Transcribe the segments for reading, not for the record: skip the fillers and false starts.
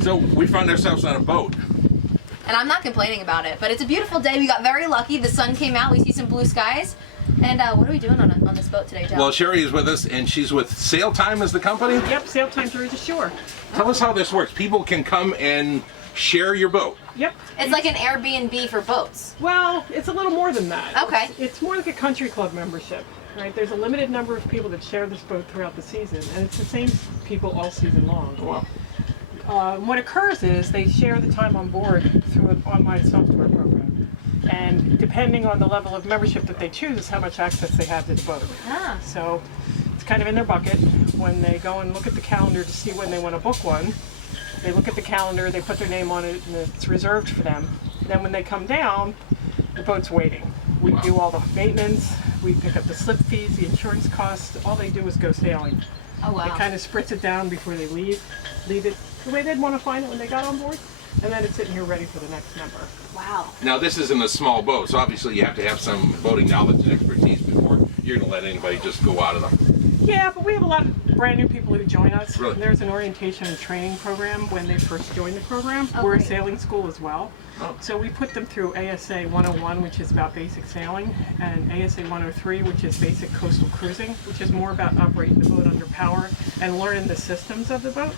So we found ourselves on a boat. And I'm not complaining about it, but it's a beautiful day. We got very lucky. The sun came out. We see some blue skies. And what are we doing on this boat today, Joe? Well, Sherri is with us, and she's with SailTime as the company? Yep, SailTime Jersey Shore. Tell us how this works. People can come and share your boat. Yep. It's like an Airbnb for boats. Well, it's a little more than that. Okay. It's more like a country club membership, right? There's a limited number of people that share this boat throughout the season, and it's the same people all season long. Wow. What occurs is they share the time on board through an online software program. And depending on the level of membership that they choose is how much access they have to the boat. Ah. So it's kind of in their bucket. When they go and look at the calendar to see when they want to book one, they look at the calendar, they put their name on it, and it's reserved for them. Then when they come down, the boat's waiting. We do all the maintenance, we pick up the slip fees, the insurance costs. All they do is go sailing. Oh, wow. They kind of spritz it down before they leave it the way they'd want to find it when they got on board, and then it's sitting here ready for the next member. Wow. Now, this isn't a small boat, so obviously you have to have some boating knowledge and expertise before you're going to let anybody just go out of them. Yeah, but we have a lot of brand new people who join us. Really? There's an orientation and training program when they first join the program. Oh, We're a great. sailing school as well. Oh. So we put them through ASA 101, which is about basic sailing, and ASA 103, which is basic coastal cruising, which is more about operating the boat under power and learning the systems of the boat.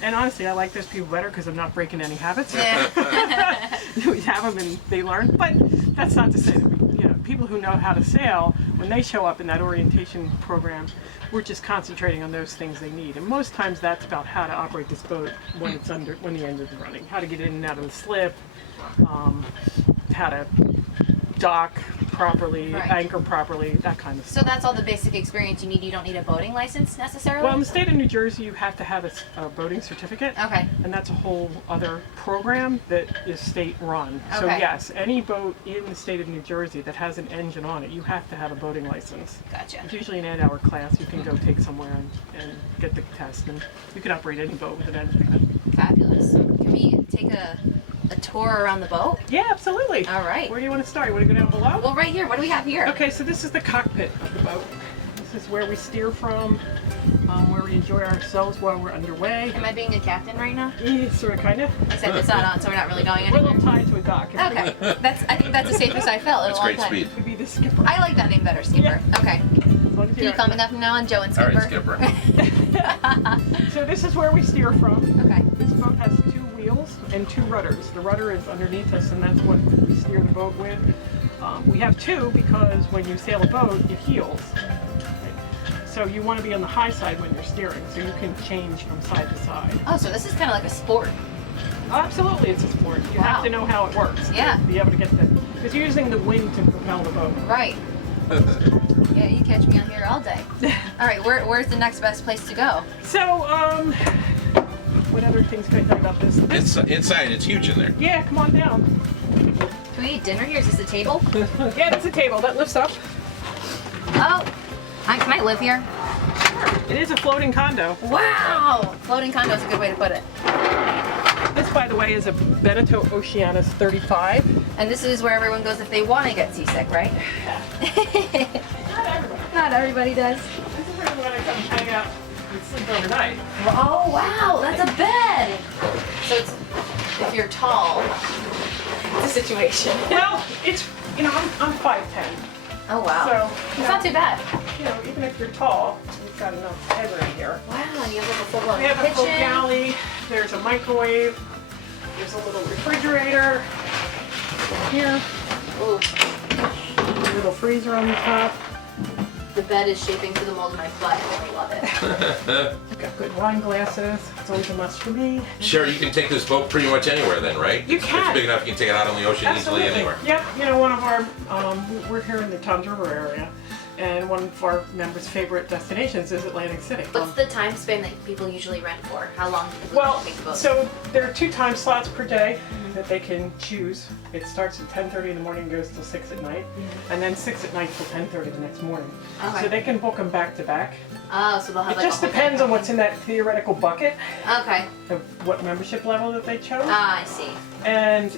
And honestly, I like those people better because I'm not breaking any habits. Yeah. We have them and they learn, but that's not to say that people who know how to sail, when they show up in that orientation program, we're just concentrating on those things they need. And most times that's about how to operate this boat when the engine's running, how to get in and out of the slip, how to dock properly, Right. anchor properly, that kind of So stuff. that's all the basic experience you need. You don't need a boating license necessarily? Well, in the state of New Jersey, you have to have a boating certificate. Okay. And that's a whole other program that is state run. So Okay. yes, any boat in the state of New Jersey that has an engine on it, you have to have a boating license. Gotcha. It's usually an 8-hour class. You can go take somewhere and get the test, and you can operate any boat with an engine. Fabulous. Can we take a tour around the boat? Yeah, absolutely. All right. Where do you want to start? You want to go down below? Well, right here. What do we have here? Okay, so this is the cockpit of the boat. This is where we steer from, where we enjoy ourselves while we're underway. Am I being a captain right now? Yeah, sort of, kind of. Except it's not on, so we're not really going We're a anywhere. little tied to a dock. Okay. I think that's the safest I felt in a That's long great time. speed. Could be the skipper. I like that name better, Skipper. Okay. As long as Can you call me that from now on, Joe and All Skipper? right, Skipper. So this is where we steer from. Okay. This boat has 2 wheels and 2 rudders. The rudder is underneath us, and that's what we steer the boat with. We have 2 because when you sail a boat, it heels. So you want to be on the high side when you're steering, so you can change from side to side. Oh, so this is kind of like a sport. Absolutely, it's a sport. You have Wow. to know how it works. Yeah. To be able to get the, because you're using the wind to propel the boat. Right. Yeah, you catch me on here all day. All right, where's the next best place to go? So, what other things can I tell you about this? It's inside. It's huge in there. Yeah, come on down. Can we eat dinner here? Is this a table? Yeah, that's a table that lifts up. Oh, can I live here? It is a floating condo. Wow! Floating condo is a good way to put it. This, by the way, is a Beneteau Oceanus 35. And this is where everyone goes if they want to get seasick, right? Not everybody. Not everybody does. This is where when I come hang out and sleep overnight. Oh, wow, that's a bed. So it's, if you're tall, it's a situation. Well, it's, I'm 5'10". Oh, wow. So, It's not too bad. Even if you're tall, you've got enough headroom here. Wow, and you have like a full-blown We have a full kitchen. galley. There's a microwave. There's a little refrigerator here. Ooh, A little freezer on the top. the bed is shaping to the mold of my butt. I love it. We've got good wine glasses. It's always a must for me. Sherri, you can take this boat pretty much anywhere then, right? You It's can. big enough you can take it out on the ocean easily anywhere. Yep. One of our, we're here in the Tom's River area, and one of our members' favorite destinations is Atlantic City. What's the time span that people usually rent for? How long do people Well, take the boat? so there are 2 time slots per day that they can choose. It starts at 10:30 in the morning and goes till 6 at night, and then 6 at night till 10:30 the next morning. Okay. So they can book them back to back. Oh, so they'll have It like just a whole depends day. on what's in that theoretical bucket Okay. of what membership level that they chose. Ah, I see. And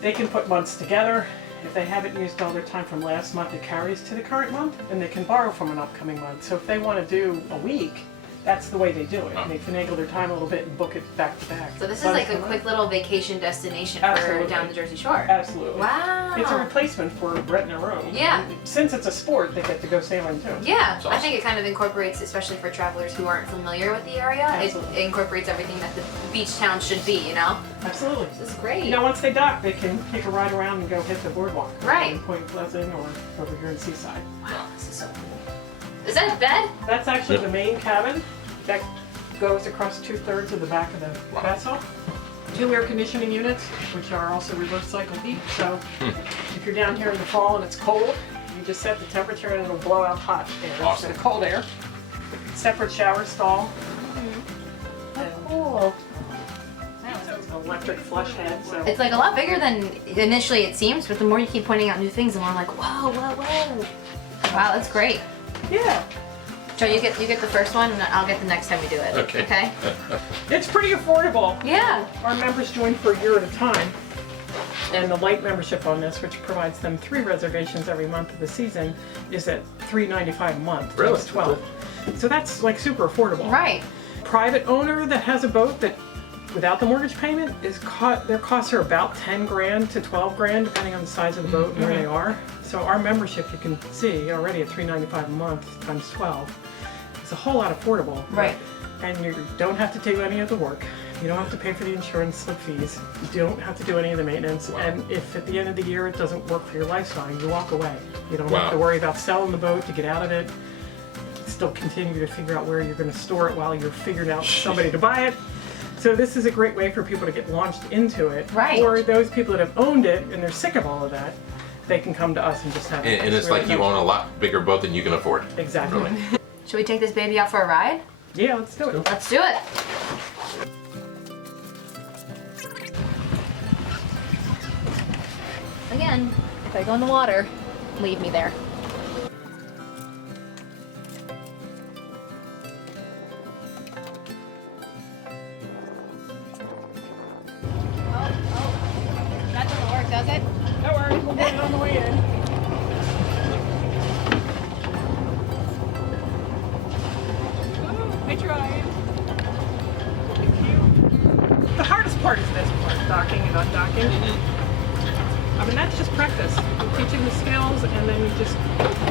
they can put months together. If they haven't used all their time from last month, it carries to the current month, and they can borrow from an upcoming month. So if they want to do a week, that's the way they do it. Oh. And they finagle their time a little bit and book it back to back. So this is Fun like a for quick them. little vacation destination for Absolutely. down the Jersey Shore. Absolutely. Wow. It's a replacement for renting a room. Yeah. And since it's a sport, they get to go sailing too. Yeah, That's I think awesome. it kind of incorporates, especially for travelers who aren't familiar with the area, Absolutely. it incorporates everything that the beach town should be, you know? Absolutely. This is great. You know, once they dock, they can take a ride around and go hit the boardwalk. Right. In Point Pleasant or over here in Seaside. Wow, this is so cool. Is that a bed? That's actually Yep. the main cabin that goes across 2/3 of the back of the Wow. vessel. 2 air conditioning units, which are also reverse cycle heat. So if you're down here in the fall and it's cold, you just set the temperature and it'll blow out hot air Awesome. instead of cold air. Separate shower stall. And Cool. it's an electric flush head. So It's like a lot bigger than initially it seems, but the more you keep pointing out new things, the more I'm like, whoa, whoa, whoa. Wow, that's great. yeah, Joe, you get the first one, and I'll get the next time we do it. Okay. Okay? it's pretty affordable. Yeah. Our members join for a year at a time. And the light membership on this, which provides them 3 reservations every month of the season, is at $3.95 a month. Really? Times 12. So that's like super affordable. Right. Private owner that has a boat that, without the mortgage payment, their costs are about 10 grand to 12 grand, depending on the size of the boat and where they are. So our membership, you can see already at $3.95 a month times 12, is a whole lot affordable. Right. And you don't have to do any of the work. You don't have to pay for the insurance slip fees. You don't have to do any of the maintenance. Wow. And if at the end of the year it doesn't work for your lifestyle, you walk away. You don't Wow. have to worry about selling the boat to get out of it. Still continue to figure out where you're going to store it while you're figuring out somebody to buy it. So this is a great way for people to get launched into it. Right. Or those people that have owned it and they're sick of all of that, they can come to us and just have it. And it's like you own a lot bigger boat than you can afford. Exactly. Really. Should we take this baby out for a ride? Yeah, let's do it. Let's do it. Again, if I go in the water, leave me there. That doesn't work, does it? Don't worry, we'll get it on the way in. I tried. Thank you. The hardest part is this part, docking and undocking. I mean, that's just practice. You teach them the skills, and then you just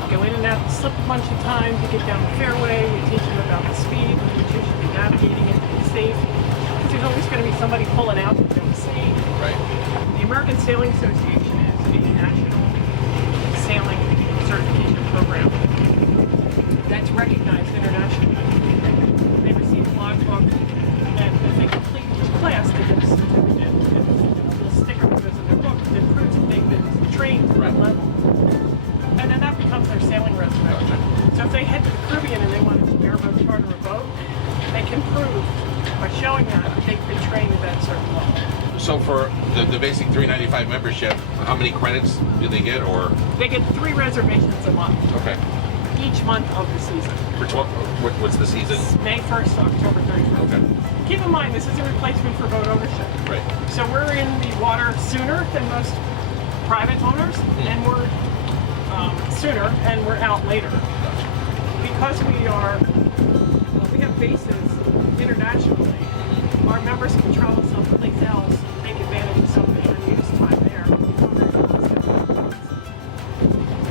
go in and out the slip a bunch of times. You get down the fairway. You teach them about the speed, which you should be navigating it to be safe. Because there's always going to be somebody pulling out that you don't see. Right. The American Sailing Association is a national sailing certification program that's recognized internationally. They receive a logbook, and if they complete each class, they get a certificate. And a little sticker that goes in their book that proves that they've been trained to that Right. level. And then that becomes their sailing resume. So if they head to the Caribbean and they want to airboat charter a boat, they can prove by showing that they've been trained at that certain level. So for the basic $3.95 membership, how many credits do they get, or They get 3 reservations a month, okay, each month of the season. for 12? What's the season? May 1st to October 31st. Okay, Keep in mind, this is a replacement for boat ownership. right. So we're in the water sooner than most private owners, and we're sooner, and we're out later. Because we have bases internationally, our members can travel someplace else, take advantage of some of the unused time there.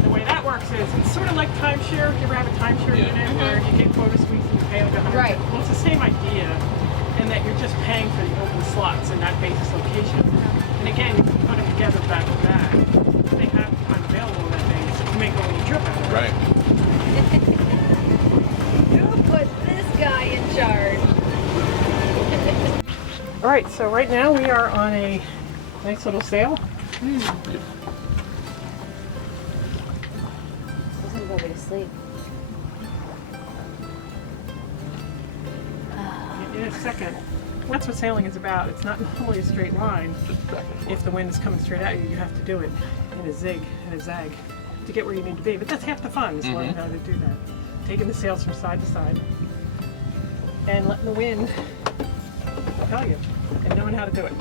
The way that works is, it's sort of like timeshare. You ever have a timeshare Yeah. unit where you get quota suites and you pay like $100? Right. Well, it's the same idea, in that you're just paying for the open slots in that basis location. And again, you can put it together back to back. They have time available that day, so you make a little trip out of it. Right. Who put this guy in charge? All right, so right now we are on a nice little sail. Doesn't go to sleep. In a second. That's what sailing is about. It's not normally a straight line. If the wind is coming straight at you, you have to do it in a zig and a zag to get where you need to be. But that's half the fun, is learning how to do that. Taking the sails from side to side and letting the wind tell you, and knowing how to do it.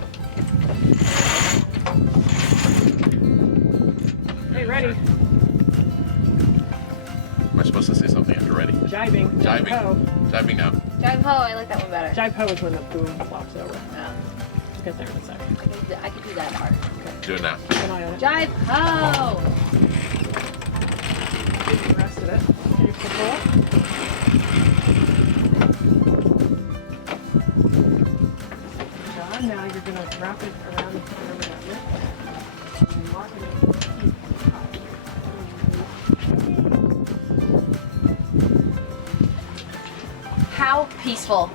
Hey, ready? Am I supposed to say something after ready? Jibing. Jibing. Go. Jibing now. Jive Ho, I like that one better. Jive Ho is when the boom flops over. Yeah. We'll get there in a second. I can do that part. Do it now. Keep an eye on it. Jive Ho! Do the rest of it. Here's the roll. Now you're going to wrap it around whatever that lip. And mark it How peaceful